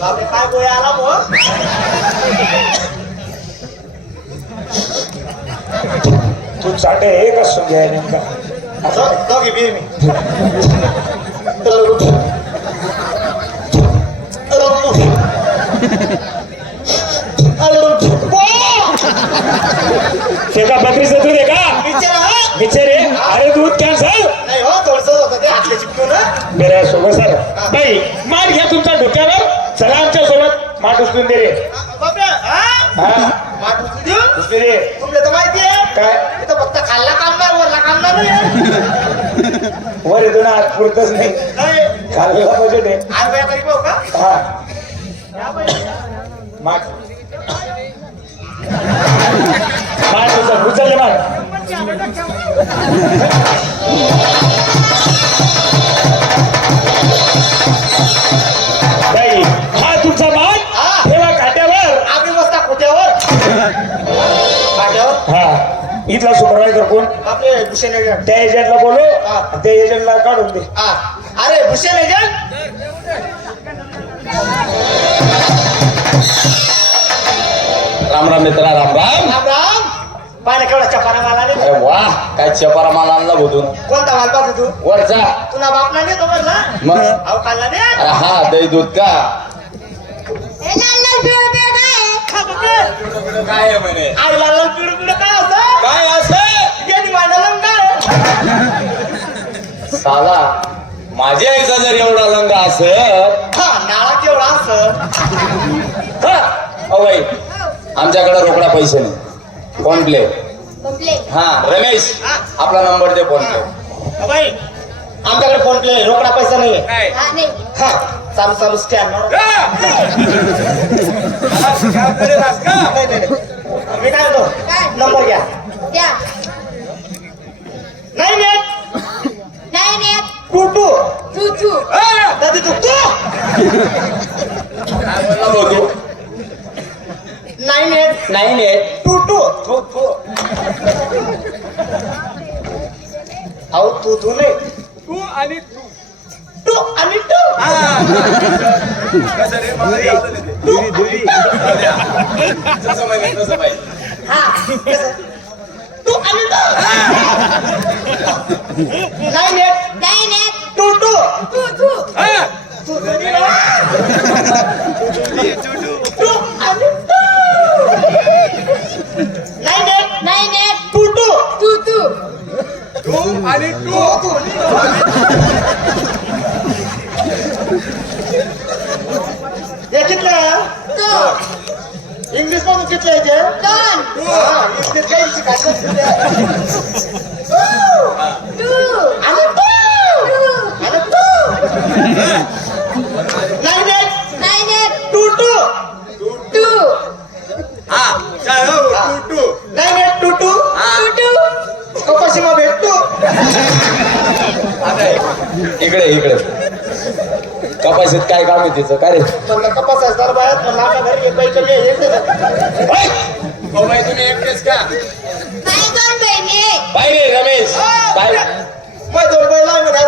बापरे काय गोळ्या आला मग तू चाटे हे कसं घ्याय नेमका असं दोघी बी मी ते का बकरीचं दूध आहे का बिचारे अरे दूध कॅन्सल नाही हो थोडस होतं ते हातले चिपकून बरं सोबत सर बाई मार घ्या तुमच्या डोक्यावर चला आमच्या सोबत माठ उचलून दे रे बापरे हा माठ उचलून देऊ उचलू दे तुमले तर माहिती आहे काय इथं फक्त खाल्ला कामणार वरला कामणार नाही वर येतो ना आज पुरतच नाही नाही खाल्लेला बजेट आहे आज वेळा तरी पाहू का हा माठ माठ उचलले माठ बाई हा तुमचा माठ ठेवा काट्यावर आम्ही बसता खोट्यावर खाट्यावर हा इथला सुपरवायझर कोण आपले भूषण एजंट त्या एजंटला बोलो त्या एजंटला काढून दे अरे भूषण एजंट राम राम मित्रा राम राम राम राम पाहिलं केवढा चपारा माला नाही अरे वा काय चपारा माला आणला भोतून कोणता माल पाहतो तू वरचा तुला बाप नाही तो बरला मग अहो खाल्ला दे अरे हा दही दूध का काय आहे म्हणे आई लाल पिडू पिडू काय होतं काय असं गेली वाढलं काय साला माझ्या आईचा जर एवढा लंगा असत हा नाळा केवढा असं बाई आमच्याकडे रोकडा पैसे नाही फोन प्ले हा रमेश आपला नंबर दे फोन पे बाई आमच्याकडे फोन पे रोकडा पैसा नाही हा चालू चालू स्कॅन मी काय होतो नंबर घ्या नाही टू दादी तू बोलतो 9822 अहो तू नाही तू आणि टू आणि टू हा टू आणि टू टू इंग्लिश मधून किती यायचे इंग्लिश काही शिकायचं कपाशीमा भेटतो इकडे इकडे कपाशीत काय काम आहे तिचं काय रे म्हणलं कपास आहे सर बाहेर म्हणलं आपल्या घरी एक बाई कमी आहे तुम्ही एकटेच का बाई रे रमेश बाय मग दोन बैल आहे म्हणे